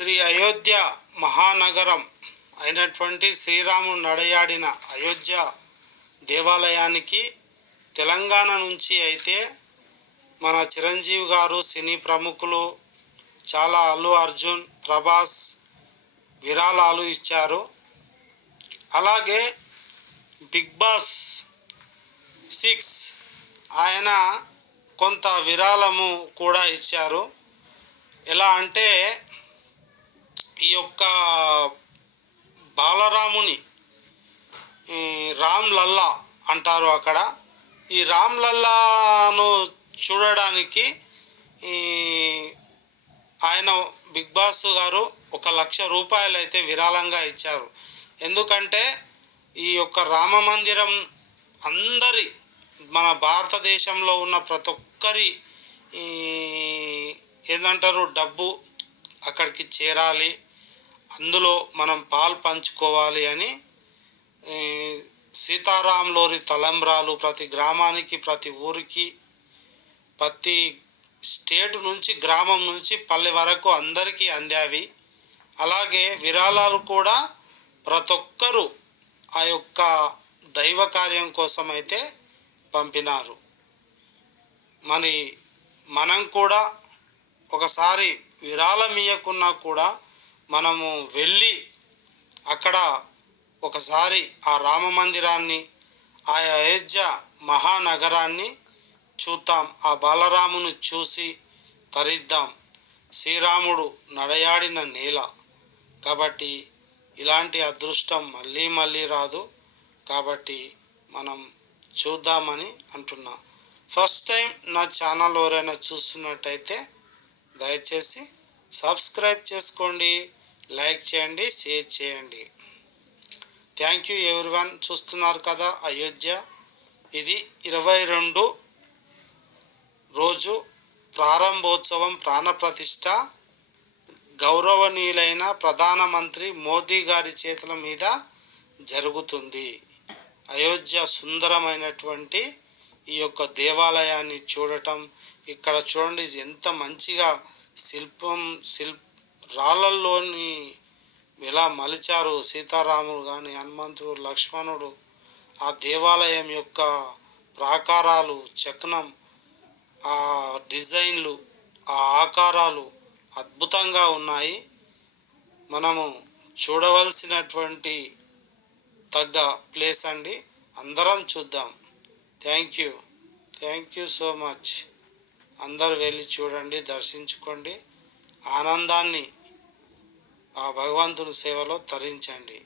శ్రీ అయోధ్య మహానగరం అయినటువంటి శ్రీరాముడు నడయాడిన అయోధ్య దేవాలయానికి తెలంగాణ నుంచి అయితే మన చిరంజీవి గారు, సినీ ప్రముఖులు చాలా, అల్లు అర్జున్, ప్రభాస్ విరాళాలు ఇచ్చారు. అలాగే బిగ్ బాస్ 6 ఆయన కొంత విరాళము కూడా ఇచ్చారు. ఎలా అంటే ఈ యొక్క బాలరాముని రామ్ లల్లా అంటారు అక్కడ. ఈ రామ్ లల్లాను చూడడానికి ఆయన బిగ్ బాస్ గారు 1,00,000 రూపాయలు అయితే విరాళంగా ఇచ్చారు. ఎందుకంటే ఈ యొక్క రామ మందిరం అందరి మన భారతదేశంలో ఉన్న ప్రతి ఒక్కరి ఏంటంటారు డబ్బు అక్కడికి చేరాలి, అందులో మనం పాలు పంచుకోవాలి అని సీతారాంలోరి తలంబ్రాలు ప్రతి గ్రామానికి, ప్రతి ఊరికి, ప్రతి స్టేట్ నుంచి, గ్రామం నుంచి పల్లె వరకు అందరికీ అందావి. అలాగే విరాళాలు కూడా ప్రతి ఒక్కరూ ఆ యొక్క దైవ కార్యం కోసం అయితే పంపినారు. మరి మనం కూడా ఒకసారి విరాళం ఇవ్వకున్నా కూడా మనము వెళ్ళి అక్కడ ఒకసారి ఆ రామ మందిరాన్ని, ఆ అయోధ్య మహానగరాన్ని చూద్దాం, ఆ బాలరామును చూసి తరిద్దాం. శ్రీరాముడు నడయాడిన నేల కాబట్టి ఇలాంటి అదృష్టం మళ్ళీ మళ్ళీ రాదు. కాబట్టి మనం చూద్దామని అంటున్నా. ఫస్ట్ టైం నా ఛానల్ ఎవరైనా చూస్తున్నట్టయితే దయచేసి సబ్స్క్రైబ్ చేసుకోండి, లైక్ చేయండి, షేర్ చేయండి. Thank you everyone. చూస్తున్నారు కదా అయోధ్య. ఇది 22 రోజు ప్రారంభోత్సవం, ప్రాణప్రతిష్ఠ గౌరవనీయులైన ప్రధానమంత్రి మోదీ గారి చేతుల మీద జరుగుతుంది. అయోధ్య సుందరమైనటువంటి ఈ యొక్క దేవాలయాన్ని చూడటం, ఇక్కడ చూడండి ఎంత మంచిగా రాళ్ళల్లోని ఎలా మలిచారు సీతారాముడు కానీ, హనుమంతుడు, లక్ష్మణుడు. ఆ దేవాలయం యొక్క ప్రాకారాలు, చక్నం, ఆ డిజైన్లు, ఆ ఆకారాలు అద్భుతంగా ఉన్నాయి. మనము చూడవలసినటువంటి తగ్గ ప్లేస్ అండి. అందరం చూద్దాం. Thank you so much. అందరు వెళ్ళి చూడండి, దర్శించుకోండి, ఆనందాన్ని ఆ భగవంతుని సేవలో తరించండి.